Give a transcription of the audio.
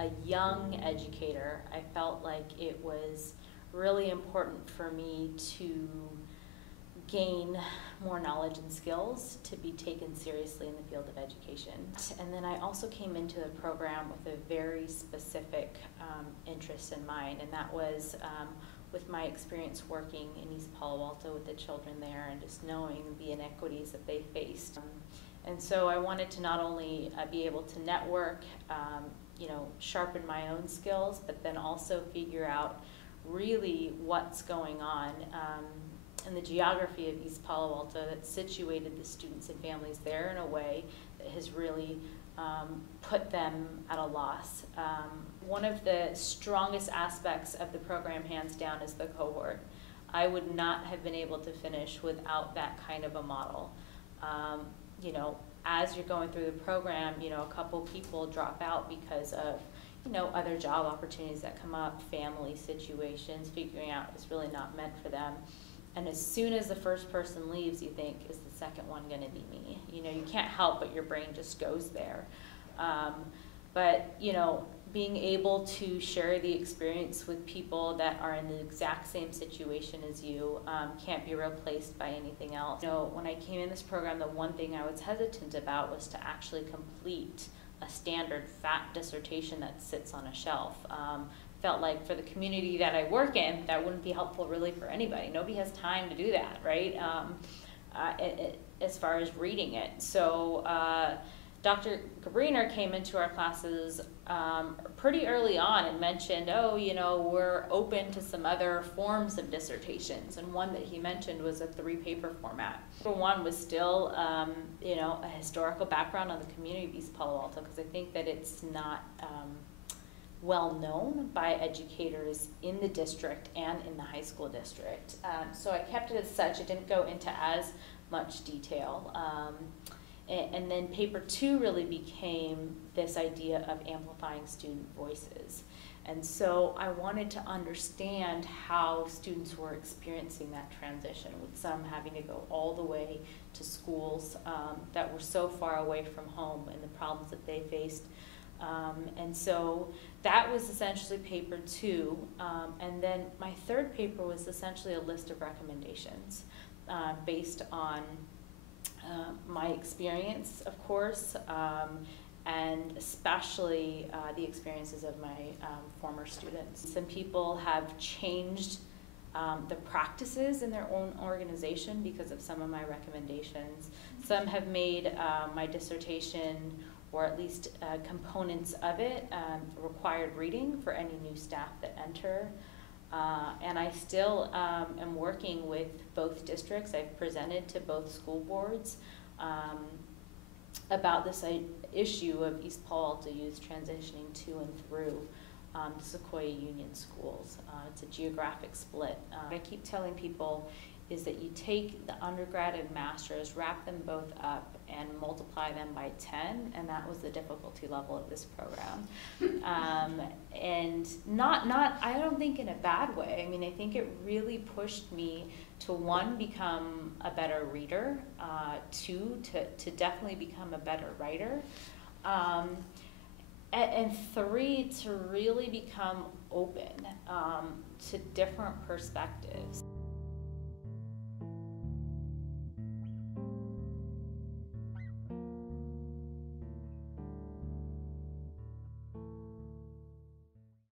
a young educator, I felt like it was really important for me to gain more knowledge and skills to be taken seriously in the field of education. And then I also came into the program with a very specific interest in mind, and that was with my experience working in East Palo Alto with the children there and just knowing the inequities that they faced. And so I wanted to not only be able to network, sharpen my own skills, but then also figure out really what's going on and the geography of East Palo Alto that situated the students and families there in a way that has really put them at a loss. One of the strongest aspects of the program, hands down, is the cohort. I would not have been able to finish without that kind of a model. As you're going through the program, a couple people drop out because of other job opportunities that come up, family situations, figuring out it's really not meant for them. And as soon as the first person leaves, you think, is the second one going to be me? You can't help but your brain just goes there. But being able to share the experience with people that are in the exact same situation as you can't be replaced by anything else. When I came in this program, the one thing I was hesitant about was to actually complete a standard fat dissertation that sits on a shelf. Felt like for the community that I work in, that wouldn't be helpful really for anybody. Nobody has time to do that, right? As far as reading it. So Dr. Gabriner came into our classes pretty early on and mentioned, we're open to some other forms of dissertations. And one that he mentioned was a 3-paper format. Number one was still, a historical background on the community of East Palo Alto, because I think that it's not well known by educators in the district and in the high school district. So I kept it as such. It didn't go into as much detail. And then paper 2 really became this idea of amplifying student voices. And so I wanted to understand how students were experiencing that transition, with some having to go all the way to schools that were so far away from home and the problems that they faced. And so that was essentially paper 2. And then my 3rd paper was essentially a list of recommendations based on my experience, of course, and especially the experiences of my former students. Some people have changed the practices in their own organization because of some of my recommendations. Some have made my dissertation, or at least components of it, required reading for any new staff that enter. And I still am working with both districts. I've presented to both school boards about this issue of East Palo Alto youth transitioning to and through the Sequoia Union schools. It's a geographic split. What I keep telling people is that you take the undergrad and master's, wrap them both up, and multiply them by 10, and that was the difficulty level of this program. And I don't think in a bad way. I mean, I think it really pushed me to, 1, become a better reader, 2, to definitely become a better writer, and 3, to really become open to different perspectives.